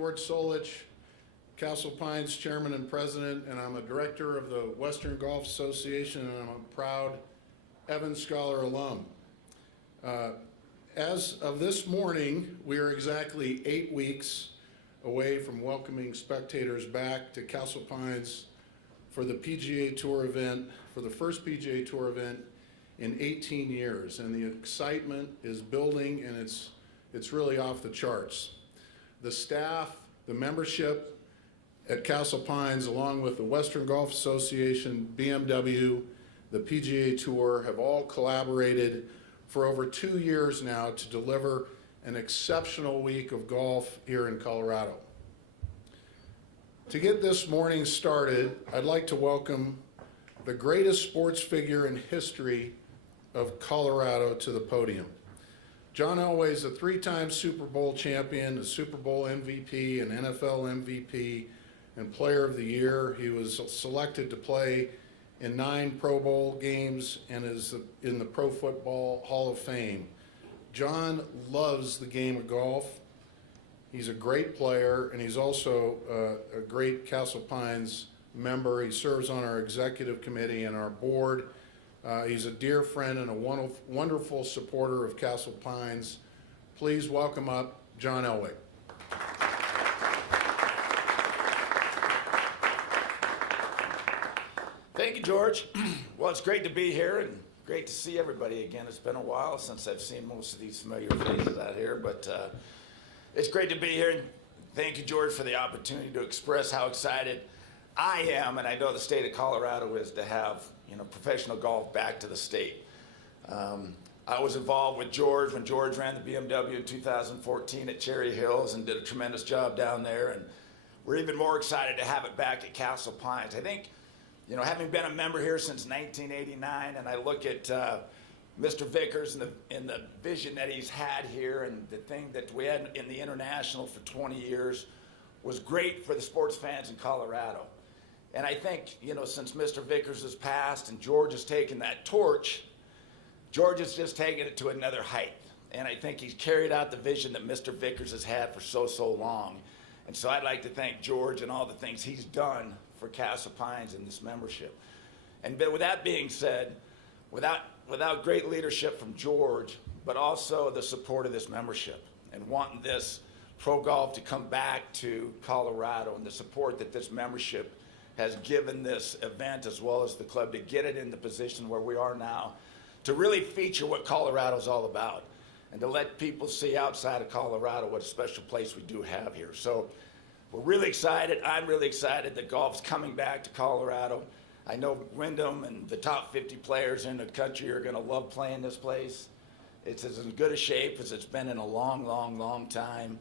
George Solich, Castle Pines Chairman and President, and I'm a Director of the Western Golf Association, and I'm a proud Evans Scholar alum. As of this morning, we are exactly 8 weeks away from welcoming spectators back to Castle Pines for the PGA Tour event, for the first PGA Tour event in 18 years. And the excitement is building, and it's really off the charts. The staff, the membership at Castle Pines, along with the Western Golf Association, BMW, the PGA Tour, have all collaborated for over 2 years now to deliver an exceptional week of golf here in Colorado. To get this morning started, I'd like to welcome the greatest sports figure in history of Colorado to the podium. John Elway is a 3-time Super Bowl champion, a Super Bowl MVP, an NFL MVP, and Player of the Year. He was selected to play in 9 Pro Bowl games and is in the Pro Football Hall of Fame. John loves the game of golf. He's a great player, and he's also a great Castle Pines member. He serves on our executive committee and our board. He's a dear friend and a wonderful supporter of Castle Pines. Please welcome up John Elway. Thank you, George. Well, it's great to be here and great to see everybody again. It's been a while since I've seen most of these familiar faces out here, but it's great to be here. And thank you, George, for the opportunity to express how excited I am, and I know the state of Colorado is, to have professional golf back to the state. I was involved with George when George ran the BMW in 2014 at Cherry Hills and did a tremendous job down there, and we're even more excited to have it back at Castle Pines. I think, having been a member here since 1989, and I look at Mr. Vickers and the vision that he's had here, and the thing that we had in the International for 20 years was great for the sports fans in Colorado. And I think, since Mr. Vickers has passed and George has taken that torch, George has just taken it to another height. And I think he's carried out the vision that Mr. Vickers has had for so long. And so I'd like to thank George and all the things he's done for Castle Pines and this membership. And with that being said, without great leadership from George, but also the support of this membership and wanting this pro golf to come back to Colorado, and the support that this membership has given this event as well as the club to get it in the position where we are now, to really feature what Colorado's all about and to let people see outside of Colorado what a special place we do have here. So we're really excited. I'm really excited that golf's coming back to Colorado. I know Wyndham and the top 50 players in the country are going to love playing this place. It's as in good a shape as it's been in a long time.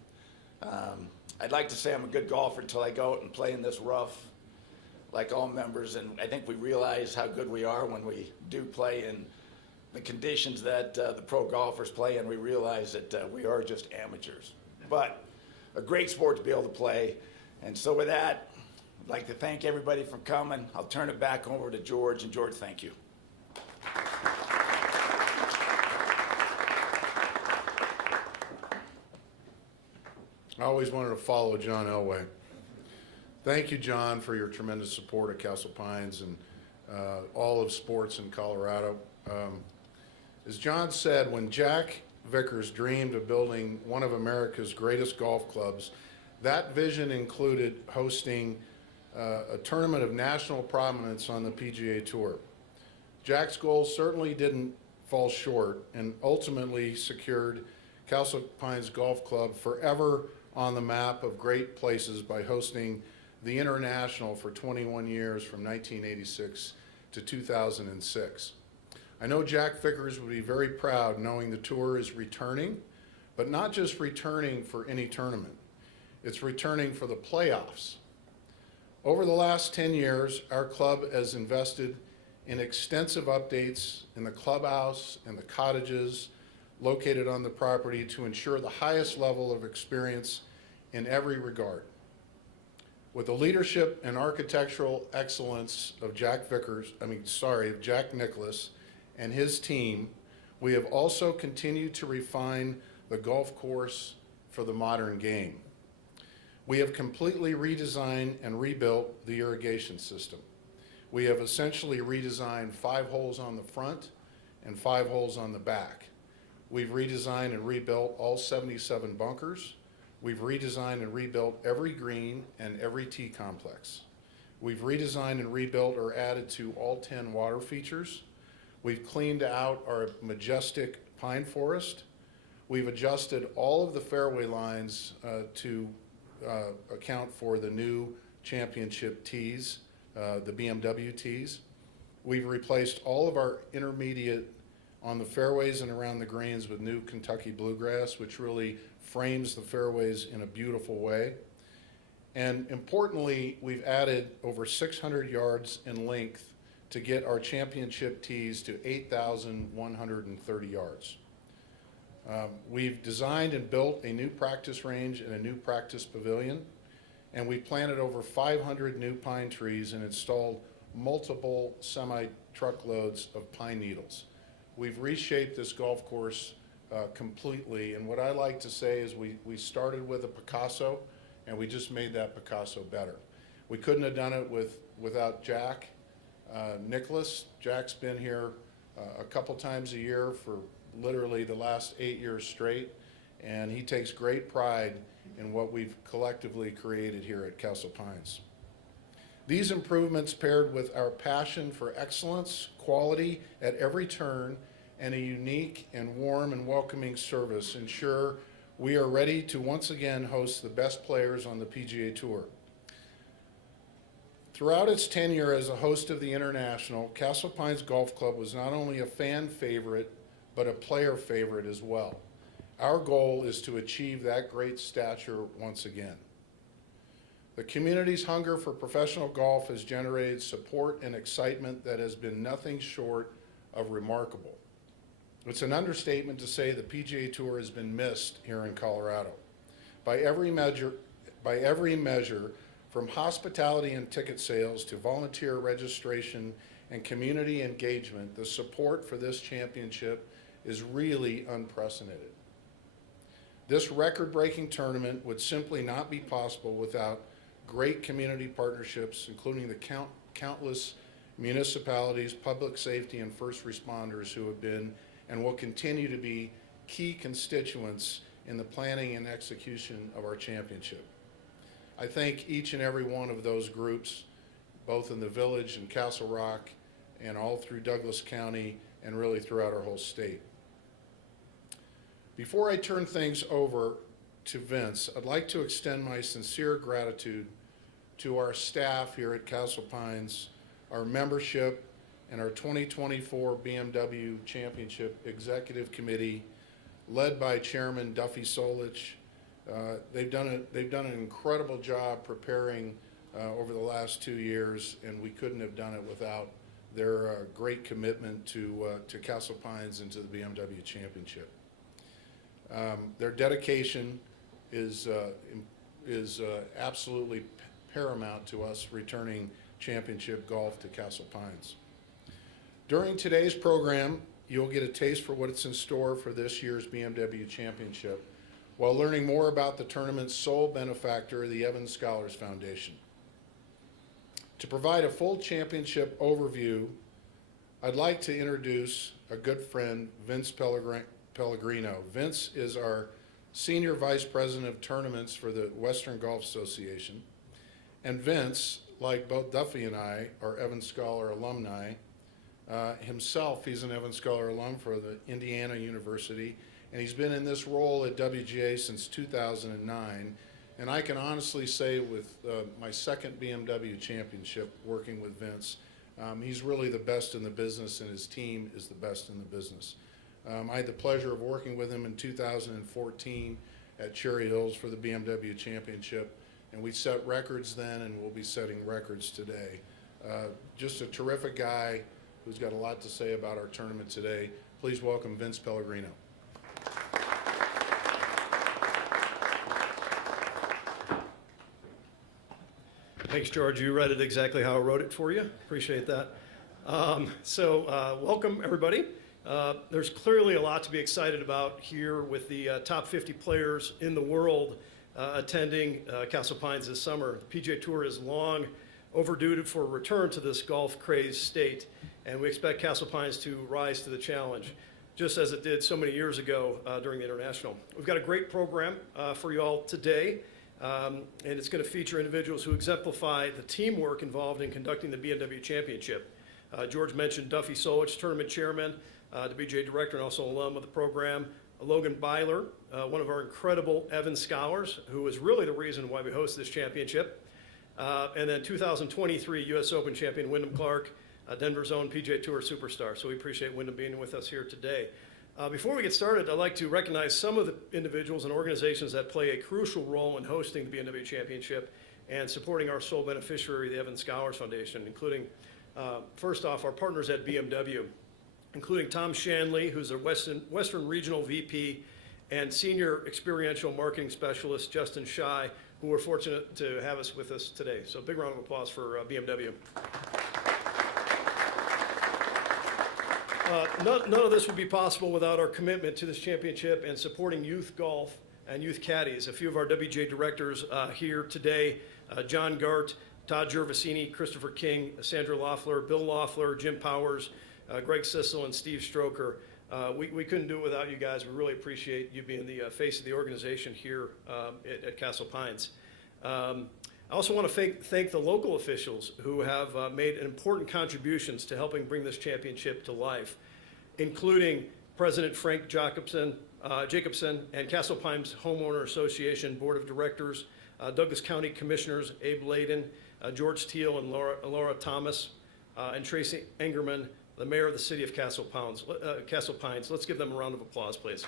I'd like to say I'm a good golfer until I go out and play in this rough, like all members, and I think we realize how good we are when we do play in the conditions that the pro golfers play, and we realize that we are just amateurs. But a great sport to be able to play. And so with that, I'd like to thank everybody for coming. I'll turn it back over to George, and George, thank you. I always wanted to follow John Elway. Thank you, John, for your tremendous support of Castle Pines and all of sports in Colorado. As John said, when Jack Vickers dreamed of building one of America's greatest golf clubs, that vision included hosting a tournament of national prominence on the PGA Tour. Jack's goals certainly didn't fall short and ultimately secured Castle Pines Golf Club forever on the map of great places by hosting the International for 21 years from 1986 to 2006. I know Jack Vickers would be very proud knowing the tour is returning, but not just returning for any tournament. It's returning for the playoffs. Over the last 10 years, our club has invested in extensive updates in the clubhouse and the cottages located on the property to ensure the highest level of experience in every regard. With the leadership and architectural excellence of Jack Nicklaus and his team, we have also continued to refine the golf course for the modern game. We have completely redesigned and rebuilt the irrigation system. We have essentially redesigned 5 holes on the front and 5 holes on the back. We've redesigned and rebuilt all 77 bunkers. We've redesigned and rebuilt every green and every tee complex. We've redesigned and rebuilt or added to all 10 water features. We've cleaned out our majestic pine forest. We've adjusted all of the fairway lines to account for the new championship tees, the BMW tees. We've replaced all of our intermediate on the fairways and around the greens with new Kentucky bluegrass, which really frames the fairways in a beautiful way. And importantly, we've added over 600 yards in length to get our championship tees to 8,130 yards. We've designed and built a new practice range and a new practice pavilion, and we planted over 500 new pine trees and installed multiple semi-truckloads of pine needles. We've reshaped this golf course completely, and what I like to say is we started with a Picasso, and we just made that Picasso better. We couldn't have done it without Jack Nicholas. Jack's been here a couple times a year for literally the last 8 years straight, and he takes great pride in what we've collectively created here at Castle Pines. These improvements, paired with our passion for excellence, quality at every turn, and a unique and warm and welcoming service, ensure we are ready to once again host the best players on the PGA Tour. Throughout its tenure as a host of the International, Castle Pines Golf Club was not only a fan favorite, but a player favorite as well. Our goal is to achieve that great stature once again. The community's hunger for professional golf has generated support and excitement that has been nothing short of remarkable. It's an understatement to say the PGA Tour has been missed here in Colorado. By every measure, from hospitality and ticket sales to volunteer registration and community engagement, the support for this championship is really unprecedented. This record-breaking tournament would simply not be possible without great community partnerships, including the countless municipalities, public safety, and first responders who have been and will continue to be key constituents in the planning and execution of our championship. I thank each and every one of those groups, both in the village and Castle Rock and all through Douglas County and really throughout our whole state. Before I turn things over to Vince, I'd like to extend my sincere gratitude to our staff here at Castle Pines, our membership, and our 2024 BMW Championship Executive Committee, led by Chairman Duffy Solich. They've done an incredible job preparing over the last 2 years, and we couldn't have done it without their great commitment to Castle Pines and to the BMW Championship. Their dedication is absolutely paramount to us returning championship golf to Castle Pines. During today's program, you'll get a taste for what's in store for this year's BMW Championship, while learning more about the tournament's sole benefactor, the Evans Scholars Foundation. To provide a full championship overview, I'd like to introduce a good friend, Vince Pellegrino. Vince is our Senior Vice President of Tournaments for the Western Golf Association. And Vince, like both Duffy and I, are Evans Scholar alumni. Himself, he's an Evans Scholar alum for the Indiana University, and he's been in this role at WGA since 2009. And I can honestly say with my second BMW Championship working with Vince, he's really the best in the business, and his team is the best in the business. I had the pleasure of working with him in 2014 at Cherry Hills for the BMW Championship, and we set records then, and we'll be setting records today. Just a terrific guy who's got a lot to say about our tournament today. Please welcome Vince Pellegrino. Thanks, George. You read it exactly how I wrote it for you. Appreciate that. Welcome, everybody. There's clearly a lot to be excited about here with the top 50 players in the world attending Castle Pines this summer. The PGA Tour is long overdue for a return to this golf-crazed state, and we expect Castle Pines to rise to the challenge, just as it did so many years ago during the International. We've got a great program for you all today, and it's going to feature individuals who exemplify the teamwork involved in conducting the BMW Championship. George mentioned Duffy Solwich, tournament chairman, the BJ director, and also alum of the program. Logan Byler, one of our incredible Evans scholars, who is really the reason why we host this championship. And then 2023 U.S. Open champion Wyndham Clark, Denver's own PGA Tour superstar. So we appreciate Wyndham being with us here today. Before we get started, I'd like to recognize some of the individuals and organizations that play a crucial role in hosting the BMW Championship and supporting our sole beneficiary, the Evans Scholars Foundation, including, first off, our partners at BMW, including Tom Shanley, who's a Western Regional VP, and Senior Experiential Marketing Specialist Justin Shy, who we're fortunate to have us with us today. So big round of applause for BMW. None of this would be possible without our commitment to this championship and supporting youth golf and youth caddies. A few of our WJ directors here today, John Gart, Todd Gervasini, Christopher King, Sandra Loeffler, Bill Loeffler, Jim Powers, Greg Sissel, and Steve Stroker. We couldn't do it without you guys. We really appreciate you being the face of the organization here at Castle Pines. I also want to thank the local officials who have made important contributions to helping bring this championship to life, including President Frank Jacobson and Castle Pines Homeowner Association Board of Directors, Douglas County Commissioners Abe Layden, George Teal, and Laura Thomas, and Tracy Engerman, the mayor of the city of Castle Pines. Let's give them a round of applause, please.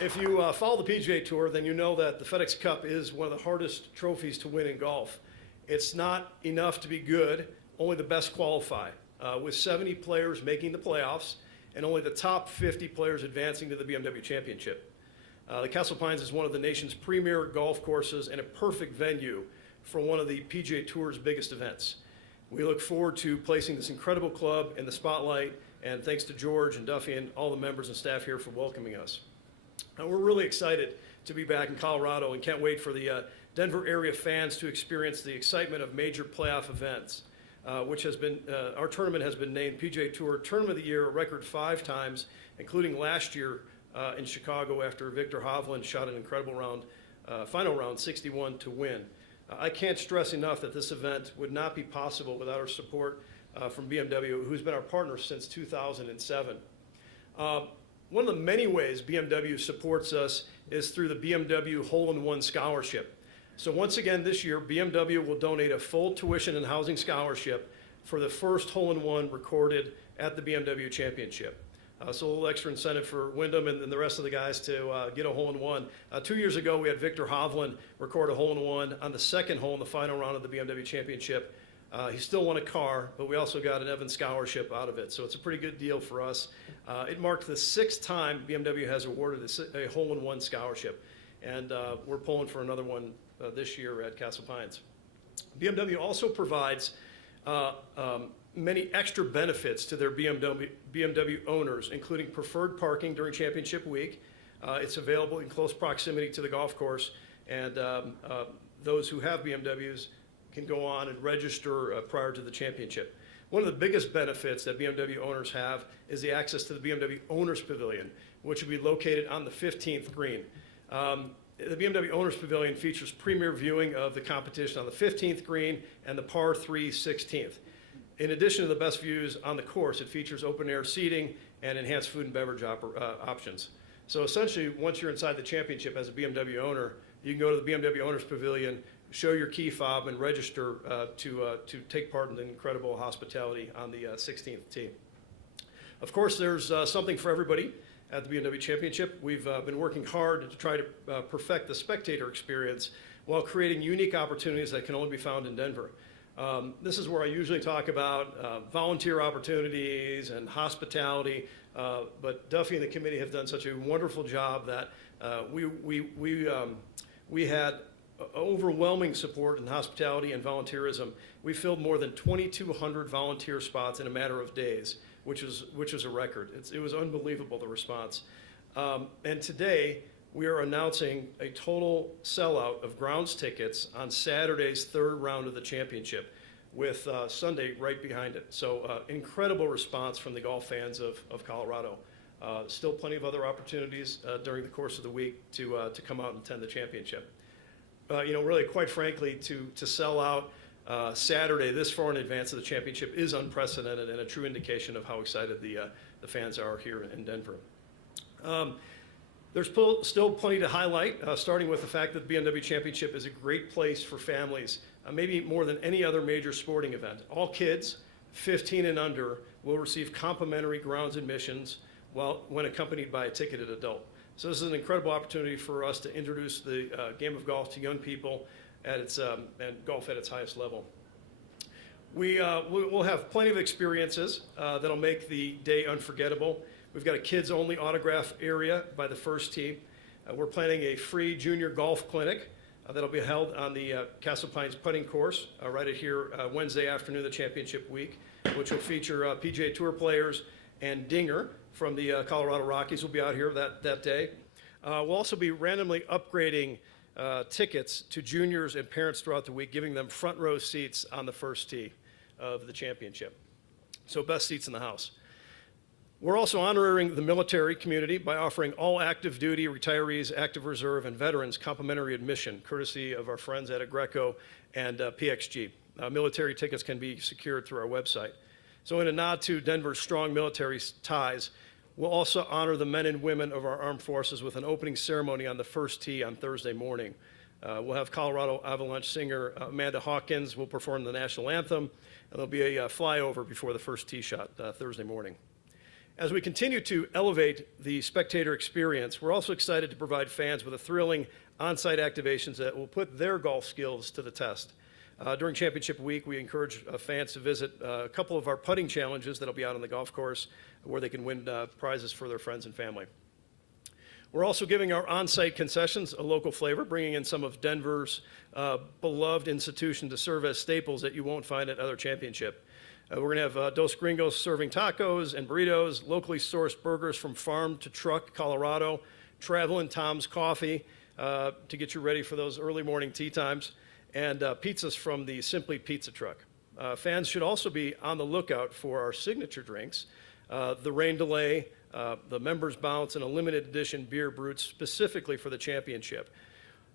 If you follow the PGA Tour, then you know that the FedEx Cup is one of the hardest trophies to win in golf. It's not enough to be good, only the best qualify. With 70 players making the playoffs and only the top 50 players advancing to the BMW Championship. The Castle Pines is one of the nation's premier golf courses and a perfect venue for one of the PGA Tour's biggest events. We look forward to placing this incredible club in the spotlight, and thanks to George and Duffy and all the members and staff here for welcoming us. Now, we're really excited to be back in Colorado and can't wait for the Denver area fans to experience the excitement of major playoff events, which has been, our tournament has been named PGA Tour Tournament of the Year a record 5 times, including last year in Chicago after Victor Hovland shot an incredible round, final round 61 to win. I can't stress enough that this event would not be possible without our support from BMW, who's been our partner since 2007. One of the many ways BMW supports us is through the BMW Hole-in-One Scholarship. So once again this year, BMW will donate a full tuition and housing scholarship for the first hole-in-one recorded at the BMW Championship. So a little extra incentive for Wyndham and the rest of the guys to get a hole-in-one. 2 years ago, we had Victor Hovland record a hole-in-one on the second hole in the final round of the BMW Championship. He still won a car, but we also got an Evans scholarship out of it. So it's a pretty good deal for us. It marked the 6th time BMW has awarded a hole-in-one scholarship. And we're pulling for another one this year at Castle Pines. BMW also provides many extra benefits to their BMW owners, including preferred parking during championship week. It's available in close proximity to the golf course, and those who have BMWs can go on and register prior to the championship. One of the biggest benefits that BMW owners have is the access to the BMW Owners Pavilion, which will be located on the 15th green. The BMW Owners Pavilion features premier viewing of the competition on the 15th green and the par 3 16th. In addition to the best views on the course, it features open-air seating and enhanced food and beverage options. So essentially, once you're inside the championship as a BMW owner, you can go to the BMW Owners Pavilion, show your key fob, and register to take part in the incredible hospitality on the 16th tee. Of course, there's something for everybody at the BMW Championship. We've been working hard to try to perfect the spectator experience while creating unique opportunities that can only be found in Denver. This is where I usually talk about volunteer opportunities and hospitality, but Duffy and the committee have done such a wonderful job that we had overwhelming support in hospitality and volunteerism. We filled more than 2,200 volunteer spots in a matter of days, which is a record. It was unbelievable, the response. And today, we are announcing a total sellout of grounds tickets on Saturday's third round of the championship, with Sunday right behind it. So incredible response from the golf fans of Colorado. Still plenty of other opportunities during the course of the week to come out and attend the championship. Really, quite frankly, to sell out Saturday this far in advance of the championship is unprecedented and a true indication of how excited the fans are here in Denver. There's still plenty to highlight, starting with the fact that the BMW Championship is a great place for families, maybe more than any other major sporting event. All kids 15 and under will receive complimentary grounds admissions when accompanied by a ticketed adult. So this is an incredible opportunity for us to introduce the game of golf to young people and golf at its highest level. We'll have plenty of experiences that'll make the day unforgettable. We've got a kids-only autograph area by the first tee. We're planning a free junior golf clinic that'll be held on the Castle Pines putting course right at here Wednesday afternoon, the championship week, which will feature PGA Tour players, and Dinger from the Colorado Rockies will be out here that day. We'll also be randomly upgrading tickets to juniors and parents throughout the week, giving them front row seats on the first tee of the championship. So best seats in the house. We're also honoring the military community by offering all active duty, retirees, active reserve, and veterans complimentary admission, courtesy of our friends at Agreco and PXG. Military tickets can be secured through our website. So in a nod to Denver's strong military ties, we'll also honor the men and women of our armed forces with an opening ceremony on the first tee on Thursday morning. We'll have Colorado Avalanche singer Amanda Hawkins will perform the national anthem, and there'll be a flyover before the first tee shot Thursday morning. As we continue to elevate the spectator experience, we're also excited to provide fans with a thrilling on-site activations that will put their golf skills to the test. During championship week, we encourage fans to visit a couple of our putting challenges that'll be out on the golf course where they can win prizes for their friends and family. We're also giving our on-site concessions a local flavor, bringing in some of Denver's beloved institutions to serve as staples that you won't find at other championship. We're going to have Dos Gringos serving tacos and burritos, locally sourced burgers from farm to truck, Colorado, Travelin' Tom's Coffee to get you ready for those early morning tea times, and pizzas from the Simply Pizza truck. Fans should also be on the lookout for our signature drinks, the Rain Delay, the Members Bounce, and a limited edition beer brewed specifically for the championship.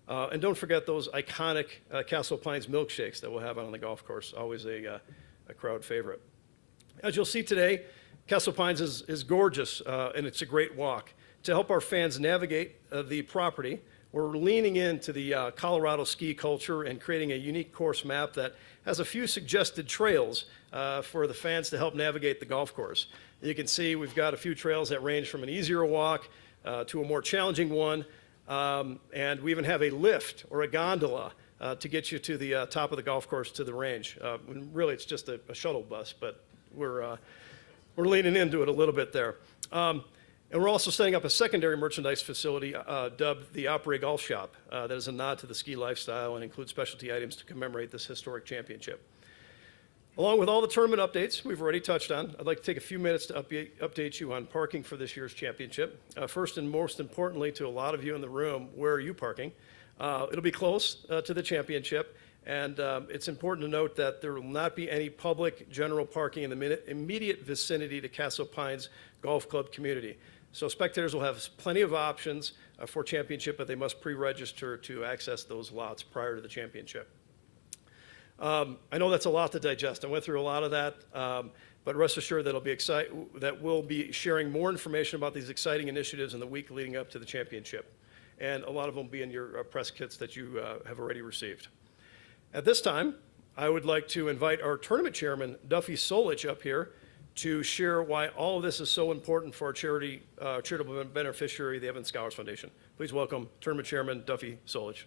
And don't forget those iconic Castle Pines milkshakes that we'll have on the golf course, always a crowd favorite. As you'll see today, Castle Pines is gorgeous, and it's a great walk. To help our fans navigate the property, we're leaning into the Colorado ski culture and creating a unique course map that has a few suggested trails for the fans to help navigate the golf course. You can see we've got a few trails that range from an easier walk to a more challenging one, and we even have a lift or a gondola to get you to the top of the golf course to the range. Really, it's just a shuttle bus, but we're leaning into it a little bit there. And we're also setting up a secondary merchandise facility dubbed the Opry Golf Shop that is a nod to the ski lifestyle and includes specialty items to commemorate this historic championship. Along with all the tournament updates we've already touched on, I'd like to take a few minutes to update you on parking for this year's championship. First and most importantly to a lot of you in the room, where are you parking? It'll be close to the championship, and it's important to note that there will not be any public general parking in the immediate vicinity to Castle Pines Golf Club community. So spectators will have plenty of options for championship, but they must pre-register to access those lots prior to the championship. I know that's a lot to digest. I went through a lot of that, but rest assured that we'll be sharing more information about these exciting initiatives in the week leading up to the championship. And a lot of them will be in your press kits that you have already received. At this time, I would like to invite our tournament chairman, Duffy Solich, up here to share why all of this is so important for our charitable beneficiary, the Evans Scholars Foundation. Please welcome tournament chairman, Duffy Solich.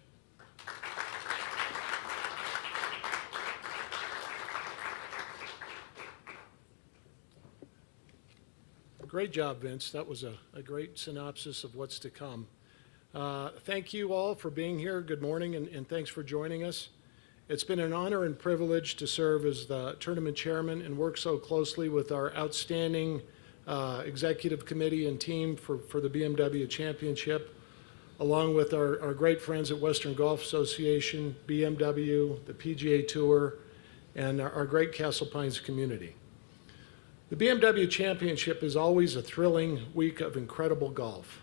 Great job, Vince. That was a great synopsis of what's to come. Thank you all for being here. Good morning, and thanks for joining us. It's been an honor and privilege to serve as the tournament chairman and work so closely with our outstanding executive committee and team for the BMW Championship, along with our great friends at Western Golf Association, BMW, the PGA Tour, and our great Castle Pines community. The BMW Championship is always a thrilling week of incredible golf,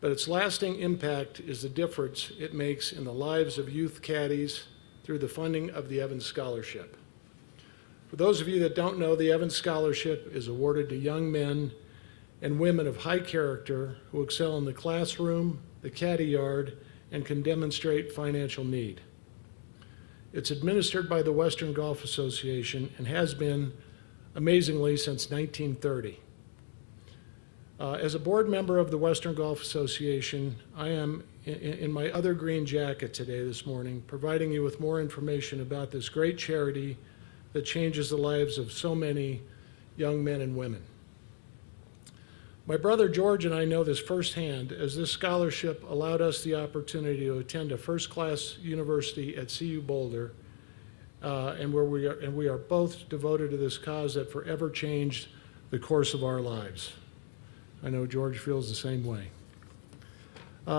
but its lasting impact is the difference it makes in the lives of youth caddies through the funding of the Evans Scholarship. For those of you that don't know, the Evans Scholarship is awarded to young men and women of high character who excel in the classroom, the caddy yard, and can demonstrate financial need. It's administered by the Western Golf Association and has been, amazingly, since 1930. As a board member of the Western Golf Association, I am in my other green jacket today, this morning, providing you with more information about this great charity that changes the lives of so many young men and women. My brother George and I know this firsthand, as this scholarship allowed us the opportunity to attend a first-class university at CU Boulder, and we are both devoted to this cause that forever changed the course of our lives. I know George feels the same way.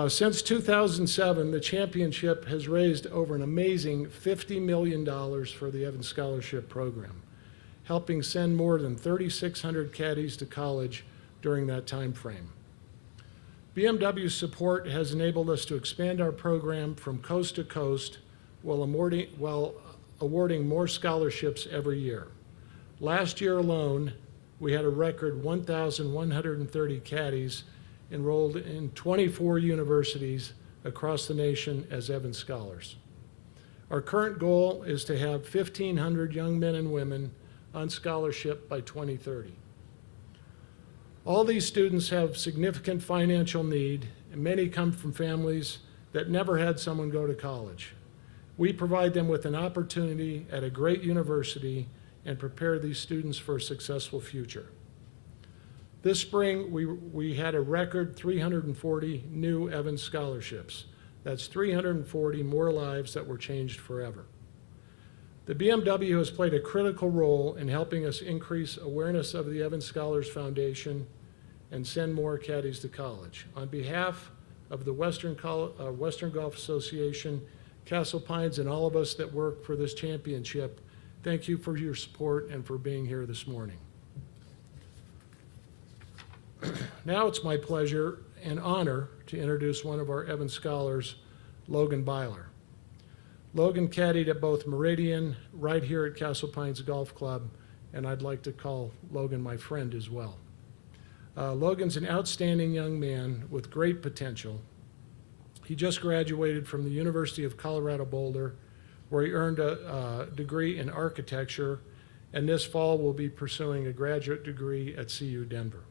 Since 2007, the championship has raised over an amazing $50 million for the Evans Scholarship Program, helping send more than 3,600 caddies to college during that time frame. BMW's support has enabled us to expand our program from coast to coast while awarding more scholarships every year. Last year alone, we had a record 1,130 caddies enrolled in 24 universities across the nation as Evans Scholars. Our current goal is to have 1,500 young men and women on scholarship by 2030. All these students have significant financial need, and many come from families that never had someone go to college. We provide them with an opportunity at a great university and prepare these students for a successful future. This spring, we had a record 340 new Evans scholarships. That's 340 more lives that were changed forever. The BMW has played a critical role in helping us increase awareness of the Evans Scholars Foundation and send more caddies to college. On behalf of the Western Golf Association, Castle Pines, and all of us that work for this championship, thank you for your support and for being here this morning. Now it's my pleasure and honor to introduce one of our Evans Scholars, Logan Byler. Logan caddied at both Meridian, right here at Castle Pines Golf Club, and I'd like to call Logan my friend as well. Logan's an outstanding young man with great potential. He just graduated from the University of Colorado Boulder, where he earned a degree in architecture, and this fall will be pursuing a graduate degree at CU Denver.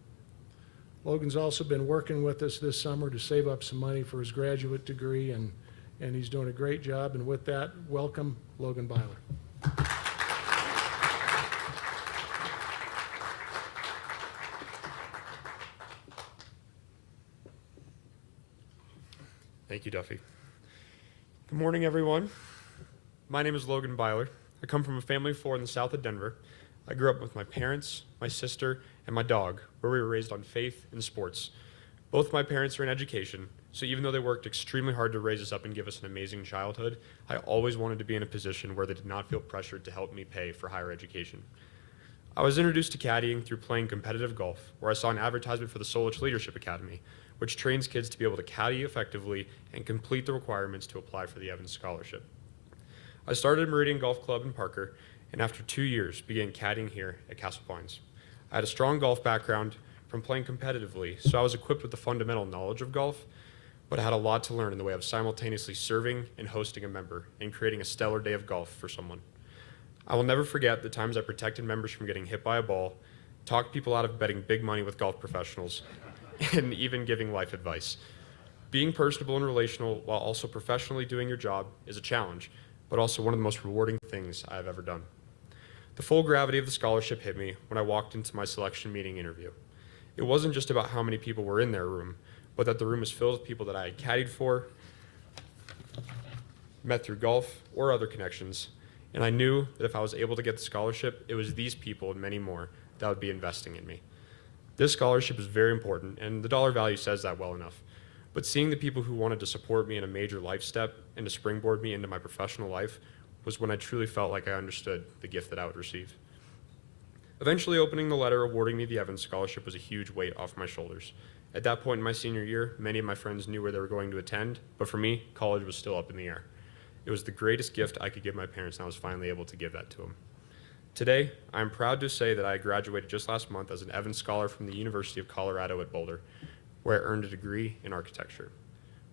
Logan's also been working with us this summer to save up some money for his graduate degree, and he's doing a great job. And with that, welcome, Logan Byler. Thank you, Duffy. Good morning, everyone. My name is Logan Byler. I come from a family of 4 in the south of Denver. I grew up with my parents, my sister, and my dog, where we were raised on faith and sports. Both my parents are in education, so even though they worked extremely hard to raise us up and give us an amazing childhood, I always wanted to be in a position where they did not feel pressured to help me pay for higher education. I was introduced to caddying through playing competitive golf, where I saw an advertisement for the Solich Leadership Academy, which trains kids to be able to caddy effectively and complete the requirements to apply for the Evans Scholarship. I started at Meridian Golf Club in Parker, and after 2 years, began caddying here at Castle Pines. I had a strong golf background from playing competitively, so I was equipped with the fundamental knowledge of golf, but I had a lot to learn in the way of simultaneously serving and hosting a member and creating a stellar day of golf for someone. I will never forget the times I protected members from getting hit by a ball, talked people out of betting big money with golf professionals, and even giving life advice. Being personable and relational while also professionally doing your job is a challenge, but also one of the most rewarding things I have ever done. The full gravity of the scholarship hit me when I walked into my selection meeting interview. It wasn't just about how many people were in their room, but that the room was filled with people that I had caddied for, met through golf, or other connections, and I knew that if I was able to get the scholarship, it was these people and many more that would be investing in me. This scholarship is very important, and the dollar value says that well enough. But seeing the people who wanted to support me in a major life step and to springboard me into my professional life was when I truly felt like I understood the gift that I would receive. Eventually opening the letter awarding me the Evans Scholarship was a huge weight off my shoulders. At that point in my senior year, many of my friends knew where they were going to attend, but for me, college was still up in the air. It was the greatest gift I could give my parents, and I was finally able to give that to them. Today, I am proud to say that I graduated just last month as an Evans Scholar from the University of Colorado at Boulder, where I earned a degree in architecture.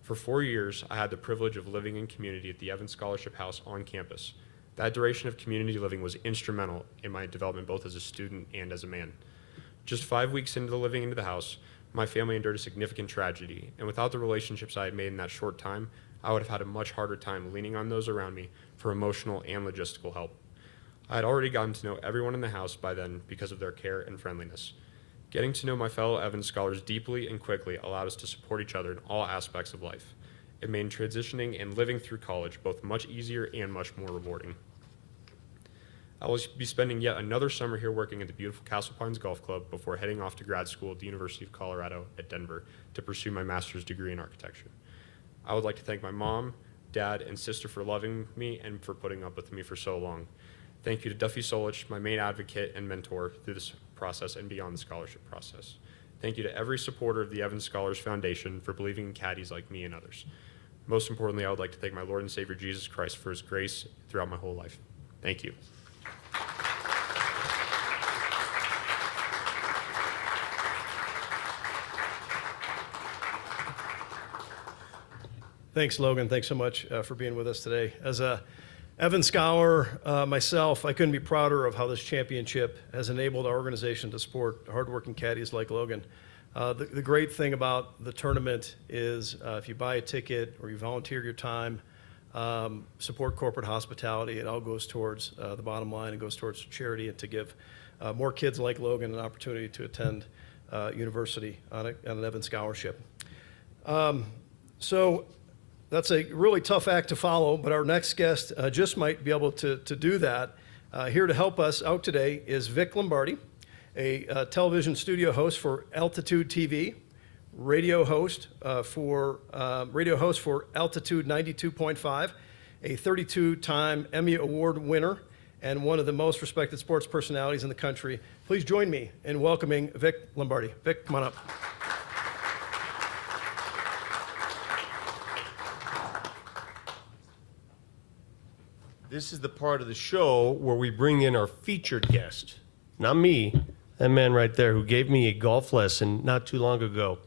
For 4 years, I had the privilege of living in community at the Evans Scholarship House on campus. That duration of community living was instrumental in my development both as a student and as a man. Just 5 weeks into living into the house, my family endured a significant tragedy, and without the relationships I had made in that short time, I would have had a much harder time leaning on those around me for emotional and logistical help. I had already gotten to know everyone in the house by then because of their care and friendliness. Getting to know my fellow Evans Scholars deeply and quickly allowed us to support each other in all aspects of life. It made transitioning and living through college both much easier and much more rewarding. I will be spending yet another summer here working at the beautiful Castle Pines Golf Club before heading off to grad school at the University of Colorado at Denver to pursue my master's degree in architecture. I would like to thank my mom, dad, and sister for loving me and for putting up with me for so long. Thank you to Duffy Solich, my main advocate and mentor through this process and beyond the scholarship process. Thank you to every supporter of the Evans Scholars Foundation for believing in caddies like me and others. Most importantly, I would like to thank my Lord and Savior Jesus Christ for his grace throughout my whole life. Thank you. Thanks, Logan. Thanks so much for being with us today. As a Evans Scholar myself, I couldn't be prouder of how this championship has enabled our organization to support hardworking caddies like Logan. The great thing about the tournament is if you buy a ticket or you volunteer your time, support corporate hospitality, it all goes towards the bottom line and goes towards charity and to give more kids like Logan an opportunity to attend university on an Evans Scholarship. So that's a really tough act to follow, but our next guest just might be able to do that. Here to help us out today is Vic Lombardi, a television studio host for Altitude TV, radio host for Altitude 92.5, a 32-time Emmy Award winner, and one of the most respected sports personalities in the country. Please join me in welcoming Vic Lombardi. Vic, come on up. This is the part of the show where we bring in our featured guest. Not me, that man right there who gave me a golf lesson not too long ago.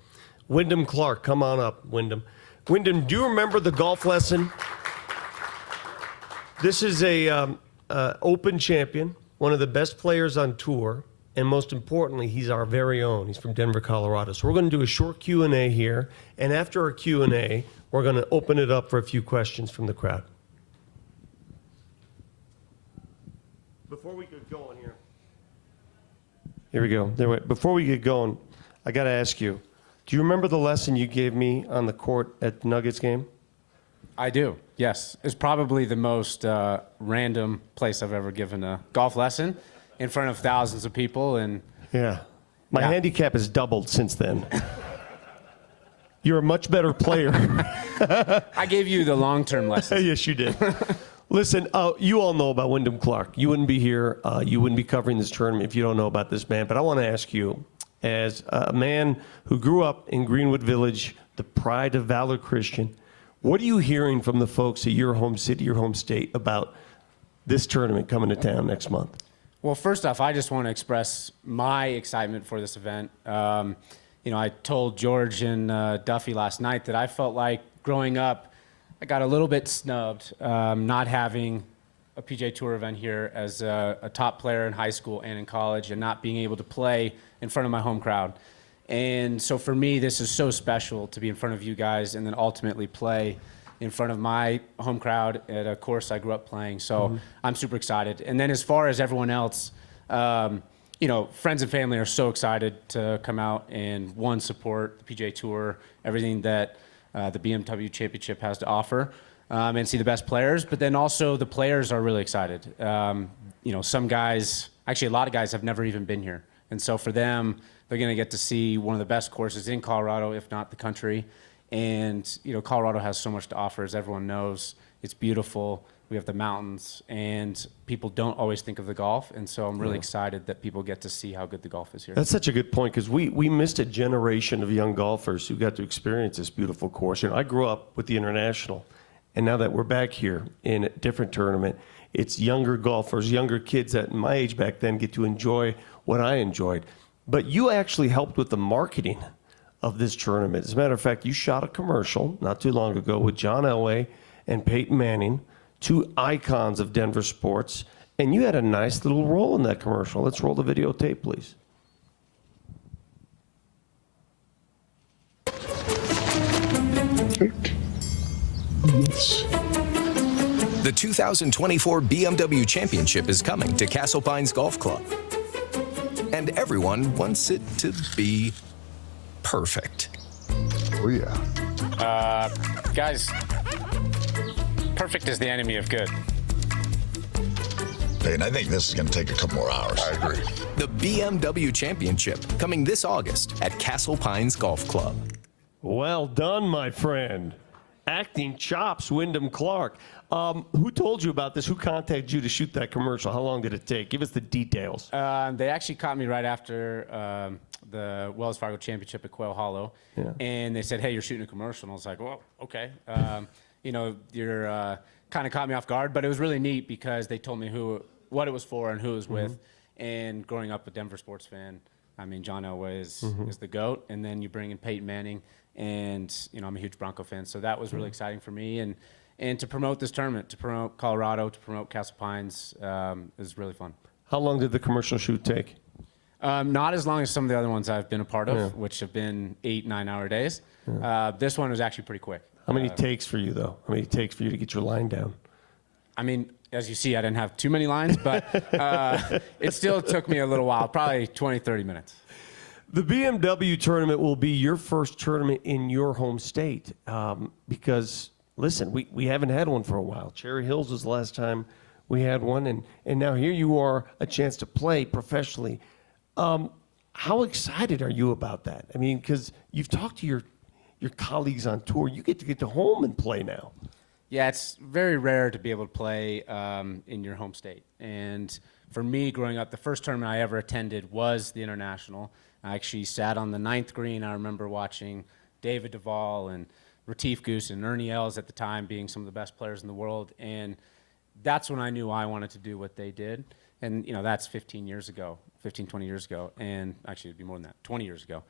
Wyndham Clark, come on up, Wyndham. Wyndham, do you remember the golf lesson? This is a Open champion, one of the best players on tour, and most importantly, he's our very own. He's from Denver, Colorado. So we're going to do a short Q&A here, and after our Q&A, we're going to open it up for a few questions from the crowd. Before we get going here we go. Before we get going, I got to ask you, do you remember the lesson you gave me on the court at the Nuggets game? I do, yes. It's probably the most random place I've ever given a golf lesson in front of thousands of people. And yeah. My handicap has doubled since then. You're a much better player. I gave you the long-term lesson. Yes, you did. Listen, you all know about Wyndham Clark. You wouldn't be here. You wouldn't be covering this tournament if you don't know about this man. But I want to ask you, as a man who grew up in Greenwood Village, the pride of Valor Christian, what are you hearing from the folks at your home city, your home state, about this tournament coming to town next month? Well, first off, I just want to express my excitement for this event. I told George and Duffy last night that I felt like growing up, I got a little bit snubbed not having a PGA Tour event here as a top player in high school and in college and not being able to play in front of my home crowd. And so for me, this is so special to be in front of you guys and then ultimately play in front of my home crowd at a course I grew up playing. So I'm super excited. And then as far as everyone else, friends and family are so excited to come out and support the PGA Tour, everything that the BMW Championship has to offer, and see the best players. But then also the players are really excited. Some guys, actually a lot of guys have never even been here. And so for them, They're going to get to see one of the best courses in Colorado, if not the country. And, you know, Colorado has so much to offer, as everyone knows. It's beautiful. We have the mountains, and people don't always think of the golf. And so I'm really excited that people get to see how good the golf is here. That's such a good point, because we missed a generation of young golfers who got to experience this beautiful course. You know, I grew up with the International, and now that we're back here in a different tournament, it's younger golfers, younger kids that my age back then get to enjoy what I enjoyed. But you actually helped with the marketing of this tournament. As a matter of fact, you shot a commercial not too long ago with John Elway and Peyton Manning, two icons of Denver sports, and you had a nice little role in that commercial. Let's roll the videotape, please. The 2024 BMW Championship is coming to Castle Pines Golf Club. And everyone wants it to be perfect. Oh, yeah. Guys, perfect is the enemy of good. And I think this is going to take a couple more hours. I agree. The BMW Championship coming this August at Castle Pines Golf Club. Well done, my friend. Acting chops, Wyndham Clark. Who told you about this? Who contacted you to shoot that commercial? How long did it take? Give us the details. They actually caught me right after the Wells Fargo Championship at Quail Hollow. Yeah. And they said, hey, you're shooting a commercial. And I was like, well, okay. You know, you're kind of caught me off guard, but it was really neat because they told me what it was for and who it was with. And growing up a Denver sports fan, I mean, John Elway is the GOAT. And then you bring in Peyton Manning, and, you know, I'm a huge Bronco fan. So that was really exciting for me. And to promote this tournament, to promote Colorado, to promote Castle Pines, is really fun. How long did the commercial shoot take? Not as long as some of the other ones I've been a part of, which have been 8-9 hour days. This one was actually pretty quick. How many takes for you, though? How many takes for you to get your line down? I mean, as you see, I didn't have too many lines, but it still took me a little while, probably 20, 30 minutes. The BMW tournament will be your first tournament in your home state because, listen, we haven't had one for a while. Cherry Hills was the last time we had one, and now here you are, a chance to play professionally. How excited are you about that? I mean, because you've talked to your colleagues on tour. You get to home and play now. Yeah, it's very rare to be able to play in your home state. And for me, growing up, the first tournament I ever attended was the International. I actually sat on the 9th green. I remember watching David Duvall and Retief Goose and Ernie Els at the time being some of the best players in the world. And that's when I knew I wanted to do what they did. And, you know, that's 20 years ago. And actually, it'd be more than that, 20 years ago.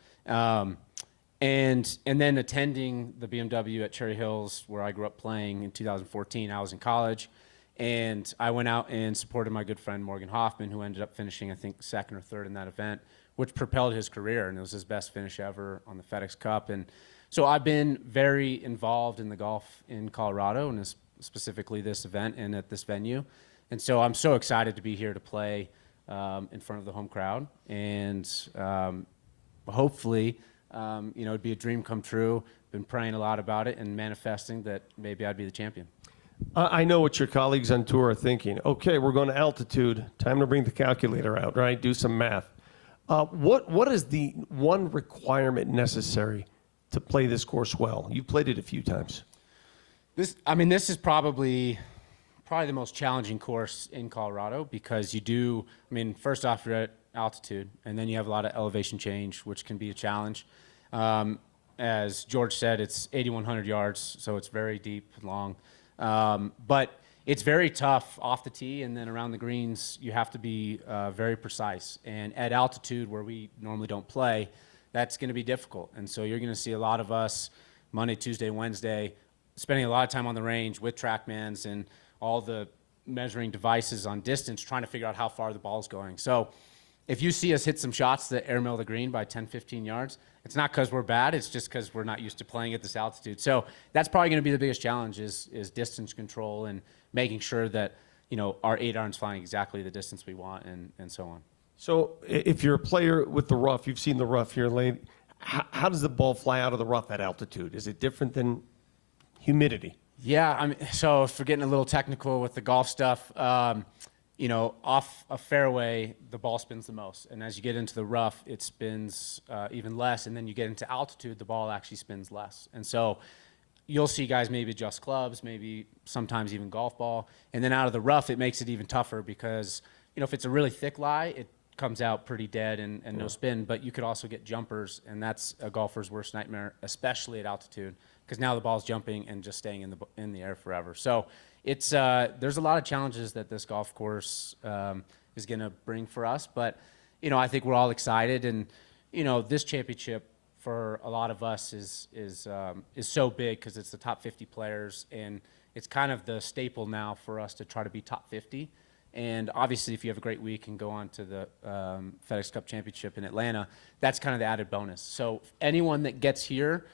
And then attending the BMW at Cherry Hills, where I grew up playing in 2014, I was in college. And I went out and supported my good friend Morgan Hoffman, who ended up finishing, I think, 2nd or 3rd in that event, which propelled his career. And it was his best finish ever on the FedEx Cup. And so I've been very involved in the golf in Colorado, and specifically this event and at this venue. And so I'm so excited to be here to play in front of the home crowd. And hopefully, you know, it'd be a dream come true. Been praying a lot about it and manifesting that maybe I'd be the champion. I know what your colleagues on tour are thinking. Okay, we're going to altitude. Time to bring the calculator out, right? Do some math. What is the one requirement necessary to play this course well? You've played it a few times. This is probably the most challenging course in Colorado because you do, first off, you're at altitude, and then you have a lot of elevation change, which can be a challenge. As George said, it's 8,100 yards, so it's very deep and long. But it's very tough off the tee, and then around the greens, you have to be very precise. And at altitude, where we normally don't play, that's going to be difficult. And so you're going to see a lot of us Monday, Tuesday, Wednesday, spending a lot of time on the range with TrackMans and all the measuring devices on distance, trying to figure out how far the ball's going. So if you see us hit some shots that airmail the green by 10, 15 yards, it's not because we're bad, it's just because we're not used to playing at this altitude. So that's probably going to be the biggest challenge is distance control and making sure that, you know, our 8-iron's flying exactly the distance we want and so on. So if you're a player with the rough, you've seen the rough here lately, how does the ball fly out of the rough at altitude? Is it different than humidity? Yeah, so if we're getting a little technical with the golf stuff, off a fairway, the ball spins the most. And as you get into the rough, it spins even less. And then you get into altitude, the ball actually spins less. And so you'll see guys maybe adjust clubs, maybe sometimes even golf ball. And then out of the rough, it makes it even tougher because, if it's a really thick lie, it comes out pretty dead and no spin. But you could also get jumpers, and that's a golfer's worst nightmare, especially at altitude, because now the ball's jumping and just staying in the air forever. So it's there's a lot of challenges that this golf course is going to bring for us. But, I think we're all excited. And, this championship for a lot of us is so big because it's the top 50 players, and it's kind of the staple now for us to try to be top 50. And obviously, if you have a great week and go on to the FedEx Cup Championship in Atlanta, that's kind of the added bonus. So anyone that gets here,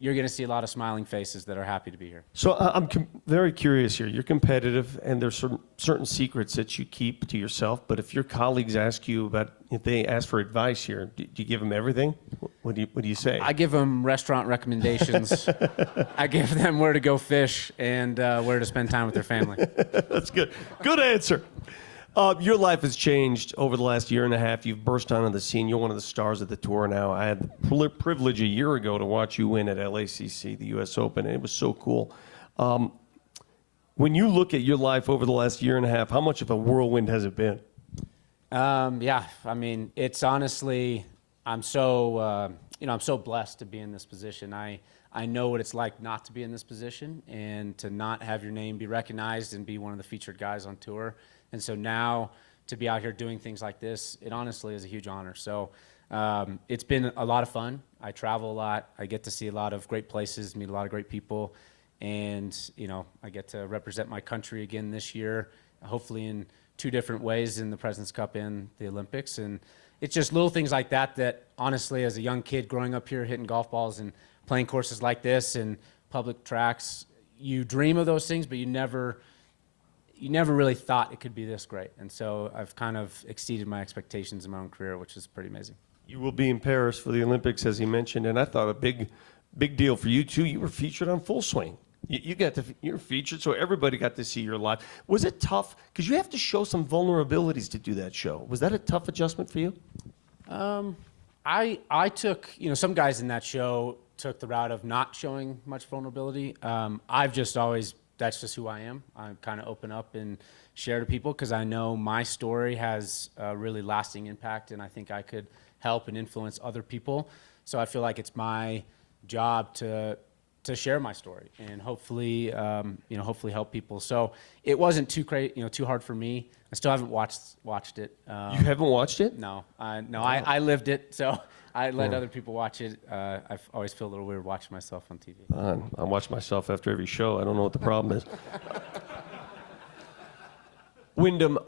you're going to see a lot of smiling faces that are happy to be here. So I'm very curious here. You're competitive, and there's certain secrets that you keep to yourself. But if your colleagues ask you about, if they ask for advice here, do you give them everything? What do you say? I give them restaurant recommendations. I give them where to go fish and where to spend time with their family. That's good. Good answer. Your life has changed over the last year and a half. You've burst onto the scene. You're one of the stars of the tour now. I had the privilege a year ago to watch you win at LACC, the U.S. Open, and it was so cool. When you look at your life over the last year and a half, how much of a whirlwind has it been? Yeah, I mean, it's honestly, I'm so blessed to be in this position. I know what it's like not to be in this position and to not have your name be recognized and be one of the featured guys on tour. And so now to be out here doing things like this, it honestly is a huge honor. So it's been a lot of fun. I travel a lot. I get to see a lot of great places, meet a lot of great people. And, I get to represent my country again this year, hopefully in 2 different ways, in the President's Cup and the Olympics. And it's just little things like that honestly, as a young kid growing up here, hitting golf balls and playing courses like this and public tracks, you dream of those things, but you never really thought it could be this great. And so I've kind of exceeded my expectations in my own career, which is pretty amazing. You will be in Paris for the Olympics, as he mentioned, and I thought a big deal for you, too. You were featured on Full Swing. You're featured, so everybody got to see your live. Was it tough? Because you have to show some vulnerabilities to do that show. Was that a tough adjustment for you? I took, some guys in that show took the route of not showing much vulnerability. I've just always, that's just who I am. I kind of open up and share to people because I know my story has a really lasting impact, and I think I could help and influence other people. So I feel like it's my job to share my story and hopefully help people. So it wasn't too hard for me. I still haven't watched it. You haven't watched it? No, I lived it, so I let other people watch it. I always feel a little weird watching myself on TV. I watch myself after every show. I don't know what the problem is. Wyndham,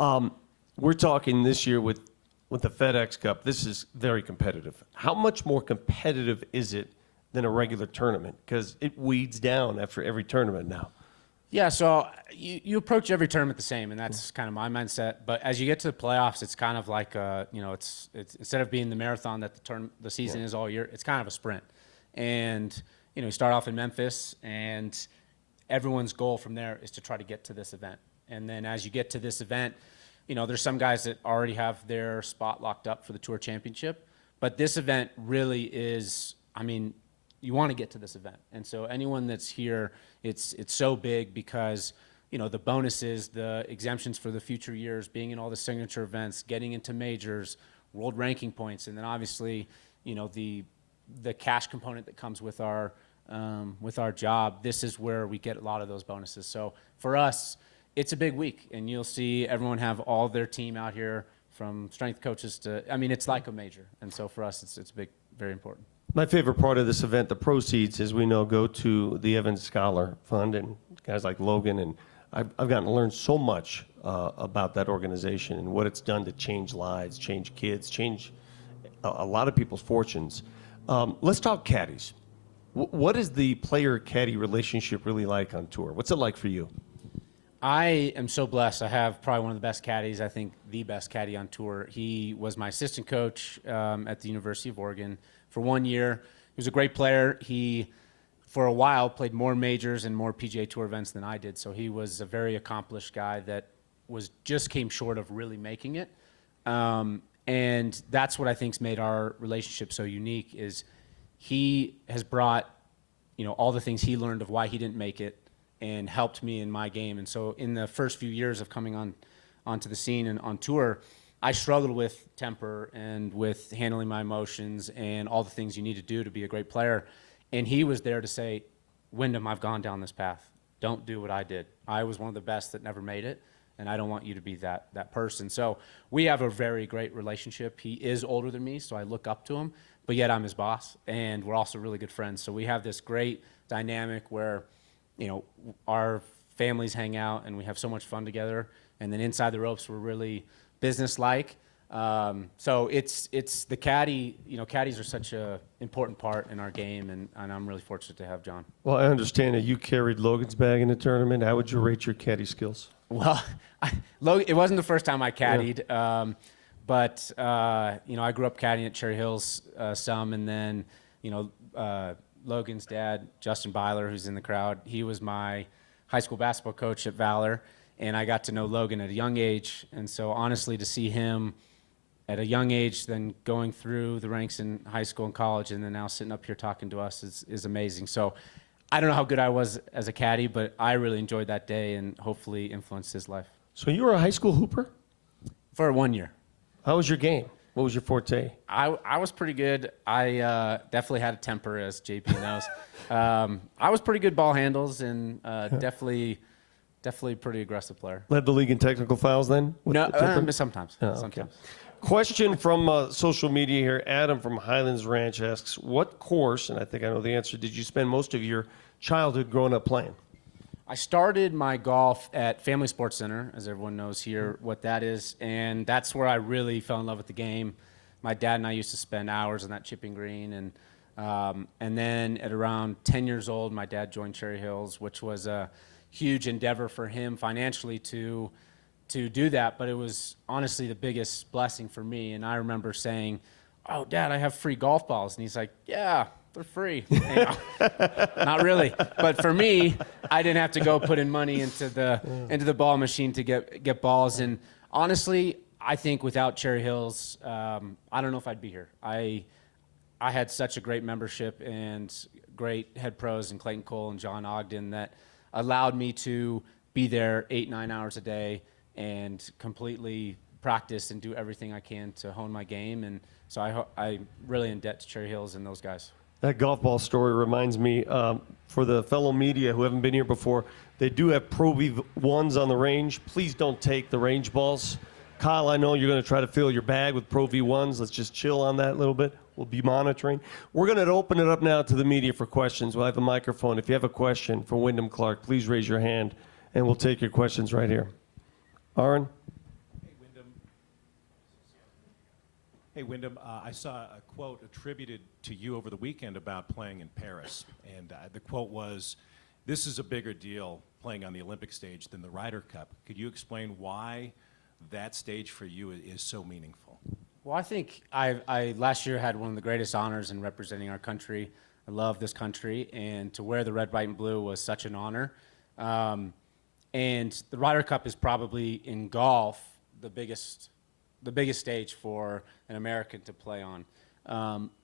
we're talking this year with the FedEx Cup. This is very competitive. How much more competitive is it than a regular tournament? Because it weeds down after every tournament now. Yeah, so you approach every tournament the same, and that's kind of my mindset. But as you get to the playoffs, it's kind of like it's instead of being the marathon that the season is all year, it's kind of a sprint. And you start off in Memphis, and everyone's goal from there is to try to get to this event. And then as you get to this event, there's some guys that already have their spot locked up for the Tour Championship, but this event really is, you want to get to this event. And so anyone that's here, it's so big because, the bonuses, the exemptions for the future years, being in all the signature events, getting into majors, world ranking points, and then obviously, the cash component that comes with our job. This is where we get a lot of those bonuses. So for us, it's a big week, and you'll see everyone have all their team out here, from strength coaches to, it's like a major. And so for us, it's big, very important. My favorite part of this event, the proceeds, as we know, go to the Evans Scholar Fund and guys like Logan. And I've gotten to learn so much about that organization and what it's done to change lives, change kids, change a lot of people's fortunes. Let's talk caddies. What is the player-caddy relationship really like on tour? What's it like for you? I am so blessed. I have probably one of the best caddies, I think the best caddy on tour. He was my assistant coach at the University of Oregon for 1 year. He was a great player. He, for a while, played more majors and more PGA Tour events than I did. So he was a very accomplished guy that just came short of really making it. And that's what I think's made our relationship so unique is he has brought, all the things he learned of why he didn't make it and helped me in my game. And so in the first few years of coming onto the scene and on tour, I struggled with temper and with handling my emotions and all the things you need to do to be a great player. And he was there to say, Wyndham, I've gone down this path. Don't do what I did. I was one of the best that never made it, and I don't want you to be that person. So we have a very great relationship. He is older than me, so I look up to him, but yet I'm his boss, and we're also really good friends. So we have this great dynamic where, our families hang out, and we have so much fun together. And then inside the ropes, we're really business-like. So it's the caddy, caddies are such a important part in our game, and I'm really fortunate to have John. Well, I understand that you carried Logan's bag in the tournament. How would you rate your caddy skills? Well, it wasn't the first time I caddied, but I grew up caddying at Cherry Hills some, and then, Logan's dad, Justin Byler, who's in the crowd, he was my high school basketball coach at Valor, and I got to know Logan at a young age, and so honestly, to see him at a young age, then going through the ranks in high school and college, and then now sitting up here talking to us is amazing. So I don't know how good I was as a caddy, but I really enjoyed that day and hopefully influenced his life. So you were a high school hooper? For 1 year. How was your game? What was your forte? I was pretty good. I definitely had a temper, as JP knows. I was pretty good ball handles and definitely pretty aggressive player. Led the league in technical fouls then? No, sometimes. Oh, okay. Sometimes. Question from social media here. Adam from Highlands Ranch asks, what course, and I think I know the answer, did you spend most of your childhood growing up playing? I started my golf at Family Sports Center, as everyone knows here what that is, and that's where I really fell in love with the game. My dad and I used to spend hours on that chipping green, and then at around 10 years old, my dad joined Cherry Hills, which was a huge endeavor for him financially to do that, but it was honestly the biggest blessing for me. And I remember saying, "Oh, Dad, I have free golf balls," and he's like, "Yeah, they're free." Not really, but for me, I didn't have to go put in money into the ball machine to get balls. And honestly, I think without Cherry Hills, I don't know if I'd be here. I had such a great membership and great head pros in Clayton Cole and John Ogden that allowed me to be there 8-9 hours a day and completely practice and do everything I can to hone my game. And so I'm really in debt to Cherry Hills and those guys. That golf ball story reminds me, for the fellow media who haven't been here before, they do have Pro V1s on the range. Please don't take the range balls. Kyle, I know you're going to try to fill your bag with Pro V1s. Let's just chill on that a little bit. We'll be monitoring. We're going to open it up now to the media for questions. We'll have a microphone. If you have a question for Wyndham Clark, please raise your hand, and we'll take your questions right here. Aaron? Hey, Wyndham, I saw a quote attributed to you over the weekend about playing in Paris, and the quote was, "This is a bigger deal playing on the Olympic stage than the Ryder Cup." Could you explain why that stage for you is so meaningful? Well, I think I last year had one of the greatest honors in representing our country. I love this country, and to wear the red, white, and blue was such an honor. And the Ryder Cup is probably in golf the biggest stage for an American to play on.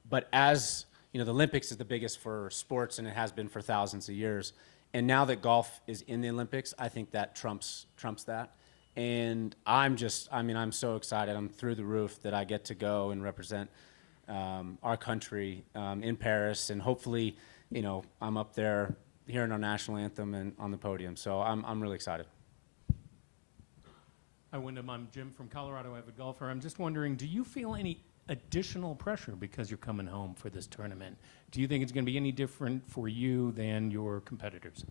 But as you know, the Olympics is the biggest for sports, and it has been for thousands of years. And now that golf is in the Olympics, I think that trumps that. And I'm so excited. I'm through the roof that I get to go and represent our country in Paris, and hopefully, I'm up there hearing our national anthem and on the podium. So I'm really excited. Hi, Wyndham. I'm Jim from Colorado, avid golfer. I'm just wondering, do you feel any additional pressure because you're coming home for this tournament? Do you think it's going to be any different for you than your competitors?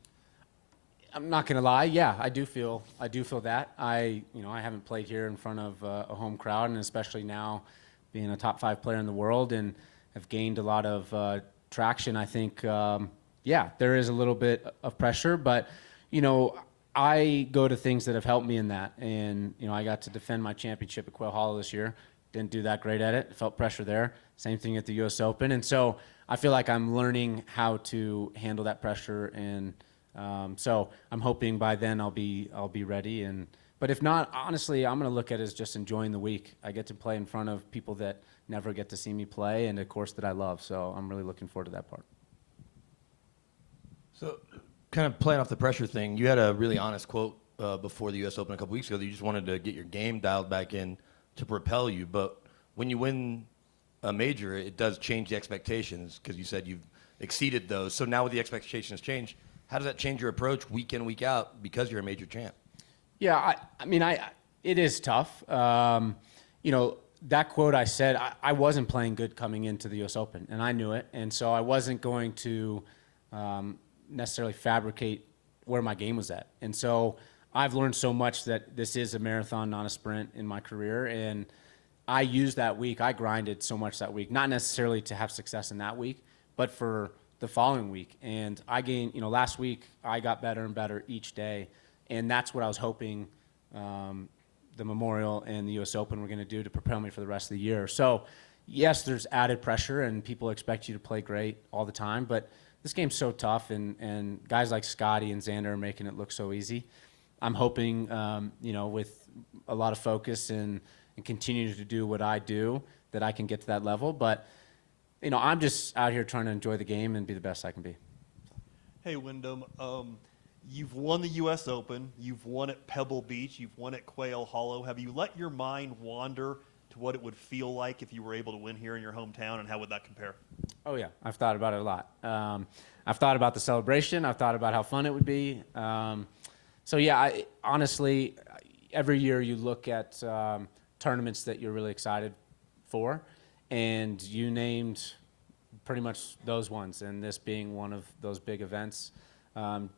I'm not gonna lie. Yeah, I do feel that. I haven't played here in front of a home crowd, and especially now being a top 5 player in the world and have gained a lot of traction. I think, there is a little bit of pressure, but I go to things that have helped me in that. And I got to defend my championship at Quail Hollow this year. Didn't do that great at it. Felt pressure there. Same thing at the U.S. Open, and so I feel like I'm learning how to handle that pressure and. So I'm hoping by then I'll be ready, and But if not, honestly, I'm going to look at it as just enjoying the week. I get to play in front of people that never get to see me play, and a course that I love. So I'm really looking forward to that part. So, kind of playing off the pressure thing, you had a really honest quote before the U.S. Open a couple weeks ago that you just wanted to get your game dialed back in to propel you. But when you win a major, it does change the expectations because you said you've exceeded those. So now with the expectations changed, how does that change your approach week in, week out because you're a major champ? Yeah, I mean, it is tough. You know, that quote I said, I wasn't playing good coming into the U.S. Open, and I knew it. And so I wasn't going to necessarily fabricate where my game was at. And so I've learned so much that this is a marathon, not a sprint in my career. And I used that week, I grinded so much that week, not necessarily to have success in that week, but for the following week. And I gained, you know, last week I got better and better each day. And that's what I was hoping the Memorial and the U.S. Open were going to do to propel me for the rest of the year. So, yes, there's added pressure, and people expect you to play great all the time. But this game's so tough, and guys like Scotty and Xander are making it look so easy. I'm hoping, you know, with a lot of focus and continue to do what I do, that I can get to that level. But, you know, I'm just out here trying to enjoy the game and be the best I can be. Hey, Wyndham. You've won the U.S. Open. You've won at Pebble Beach. You've won at Quail Hollow. Have you let your mind wander to what it would feel like if you were able to win here in your hometown, and how would that compare? Oh, yeah. I've thought about it a lot. I've thought about the celebration. I've thought about how fun it would be. So, yeah, honestly, every year you look at tournaments that you're really excited for, and you named pretty much those ones, and this being one of those big events.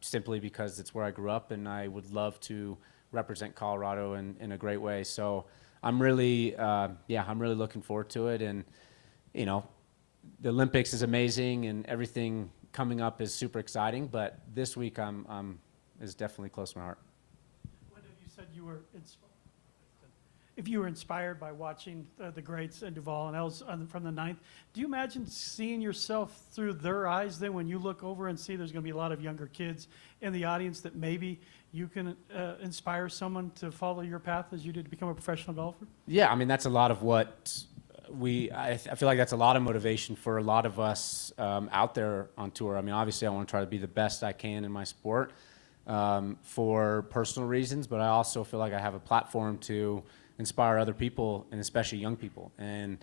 Simply because it's where I grew up, and I would love to represent Colorado in a great way. So I'm really, I'm really looking forward to it. And, you know, the Olympics is amazing, and everything coming up is super exciting. But this week is definitely close to my heart. Wyndham, you said you were if you were inspired by watching the greats and Duval and Els from the ninth, do you imagine seeing yourself through their eyes then when you look over and see there's going to be a lot of younger kids in the audience, that maybe you can inspire someone to follow your path as you did to become a professional golfer? Yeah, I mean, that's a lot of what I feel like that's a lot of motivation for a lot of us out there on tour. I mean, obviously I want to try to be the best I can in my sport for personal reasons, but I also feel like I have a platform to inspire other people, and especially young people. And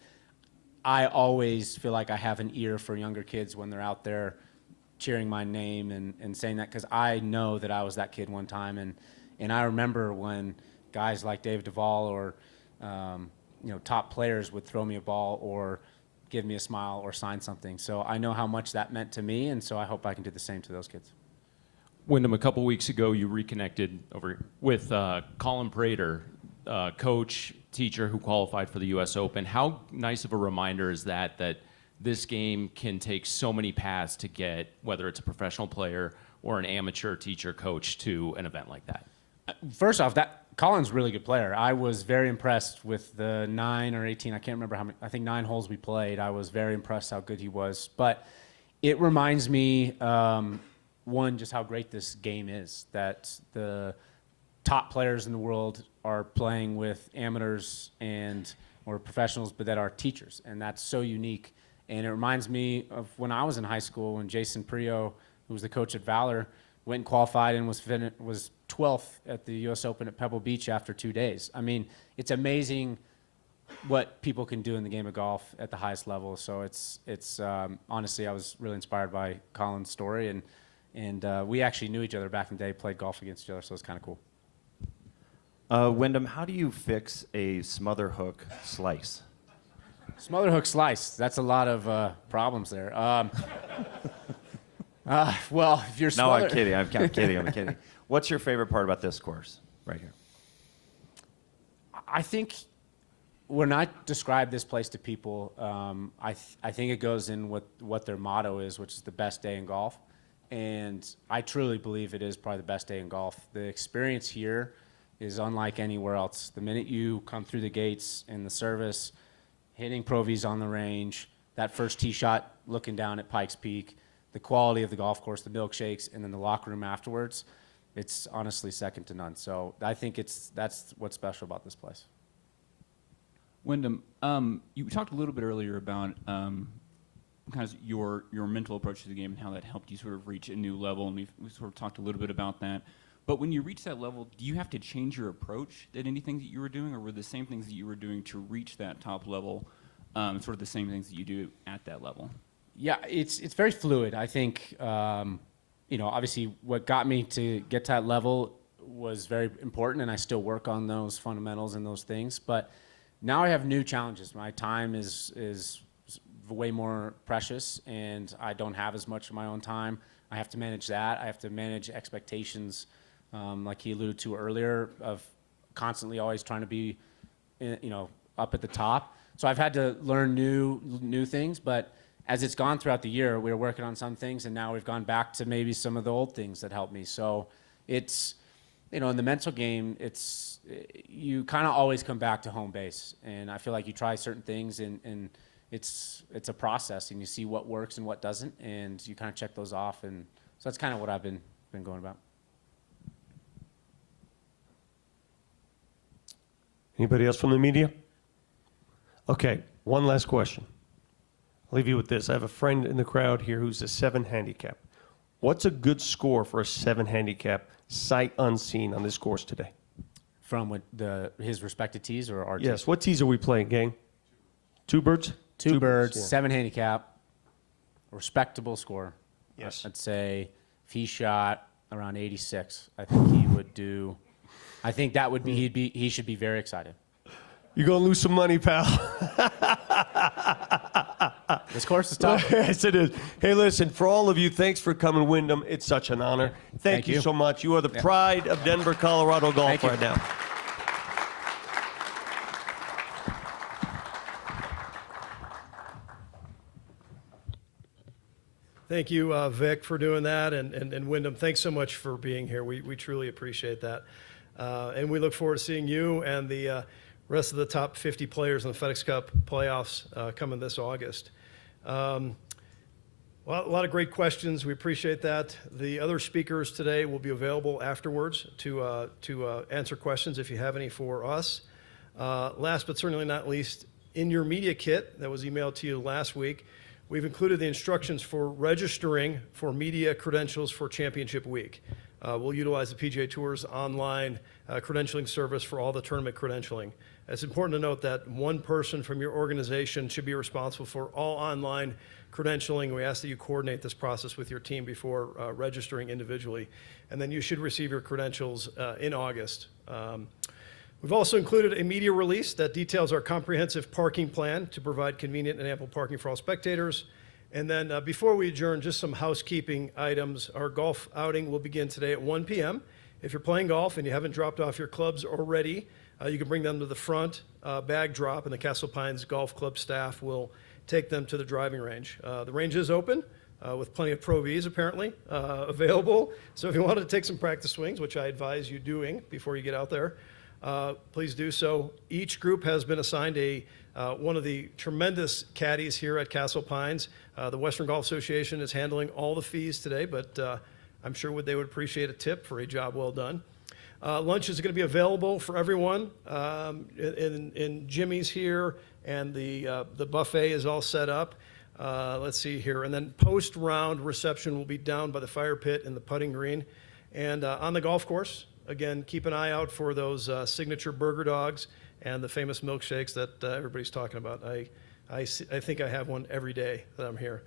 I always feel like I have an ear for younger kids when they're out there cheering my name and saying that, because I know that I was that kid one time. And I remember when guys like David Duval or you know, top players would throw me a ball or give me a smile or sign something. So I know how much that meant to me, and so I hope I can do the same to those kids. Wyndham, a couple weeks ago you reconnected with Colin Prater, coach, teacher who qualified for the U.S. Open. How nice of a reminder is that this game can take so many paths to get, whether it's a professional player or an amateur teacher coach, to an event like that? First off, Colin's a really good player. I was very impressed with the 9 or 18, I can't remember how many, I think 9 holes we played. I was very impressed how good he was. But it reminds me, one, just how great this game is, that the top players in the world are playing with amateurs or professionals, but that are teachers, and that's so unique. And it reminds me of when I was in high school, when Jason Prio, who was the coach at Valor, went and qualified and was 12th at the U.S. Open at Pebble Beach after 2 days. I mean, it's amazing what people can do in the game of golf at the highest level. So it's honestly, I was really inspired by Colin's story, and we actually knew each other back in the day, played golf against each other, so it's kind of cool. Wyndham, how do you fix a smother hook slice? Smother hook slice, that's a lot of problems there. Well, if you're No, I'm kidding. I'm kidding. What's your favorite part about this course right here? I think when I describe this place to people, I think it goes in with what their motto is, which is the best day in golf. And I truly believe it is probably the best day in golf. The experience here is unlike anywhere else. The minute you come through the gates in the service, hitting Pro Vs on the range, that first tee shot looking down at Pikes Peak, the quality of the golf course, the milkshakes, and then the locker room afterwards, it's honestly second to none. So I think that's what's special about this place. Wyndham, you talked a little bit earlier about kind of your mental approach to the game and how that helped you sort of reach a new level, and we sort of talked a little bit about that. But when you reach that level, do you have to change your approach at anything that you were doing, or were the same things that you were doing to reach that top level sort of the same things that you do at that level? Yeah, it's very fluid. I think, obviously what got me to get to that level was very important, and I still work on those fundamentals and those things. But now I have new challenges. My time is way more precious, and I don't have as much of my own time. I have to manage that. I have to manage expectations, like he alluded to earlier, of constantly always trying to be, up at the top. So I've had to learn new things, but as it's gone throughout the year, we were working on some things, and now we've gone back to maybe some of the old things that helped me. So it's, in the mental game, you kind of always come back to home base. And I feel like you try certain things, and it's a process, and you see what works and what doesn't, and you kind of check those off. And so that's kind of what I've been going about. Anybody else from the media? Okay, one last question. I'll leave you with this. I have a friend in the crowd here who's a 7 handicap. What's a good score for a 7 handicap, sight unseen, on this course today? From his respected tees or our tees? Yes. What tees are we playing, gang? Two birds? Two birds, yeah. 7 handicap, respectable score. Yes. I'd say if he shot around 86, I think he would do. I think that would be he should be very excited. You're gonna lose some money, pal. This course is tough. Yes, it is. Hey, listen, for all of you, thanks for coming, Wyndham. It's such an honor. Thank you so much. You are the pride of Denver, Colorado golf right now. Thank you, Vic, for doing that, and Wyndham, thanks so much for being here. We truly appreciate that. And we look forward to seeing you and the rest of the top 50 players in the FedEx Cup playoffs coming this August. Well, a lot of great questions. We appreciate that. The other speakers today will be available afterwards to answer questions if you have any for us. Last but certainly not least, in your media kit that was emailed to you last week, we've included the instructions for registering for media credentials for Championship Week. We'll utilize the PGA Tour's online credentialing service for all the tournament credentialing. It's important to note that one person from your organization should be responsible for all online credentialing. We ask that you coordinate this process with your team before registering individually. And then you should receive your credentials in August. We've also included a media release that details our comprehensive parking plan to provide convenient and ample parking for all spectators. And then before we adjourn, just some housekeeping items. Our golf outing will begin today at 1 p.m. If you're playing golf and you haven't dropped off your clubs already, you can bring them to the front bag drop, and the Castle Pines Golf Club staff will take them to the driving range. The range is open with plenty of Pro Vs apparently available. So if you wanted to take some practice swings, which I advise you doing before you get out there, please do so. Each group has been assigned one of the tremendous caddies here at Castle Pines. The Western Golf Association is handling all the fees today, but I'm sure they would appreciate a tip for a job well done. Lunch is going to be available for everyone in Jimmy's here, and the buffet is all set up. Let's see here. And then post-round reception will be down by the fire pit in the putting green. And on the golf course, again, keep an eye out for those signature burger dogs and the famous milkshakes that everybody's talking about. I think I have one every day that I'm here.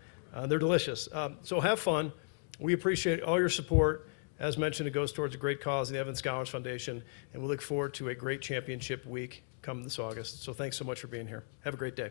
They're delicious. So have fun. We appreciate all your support. As mentioned, it goes towards a great cause, the Evans Scholars Foundation, and we look forward to a great championship week come this August. So thanks so much for being here. Have a great day.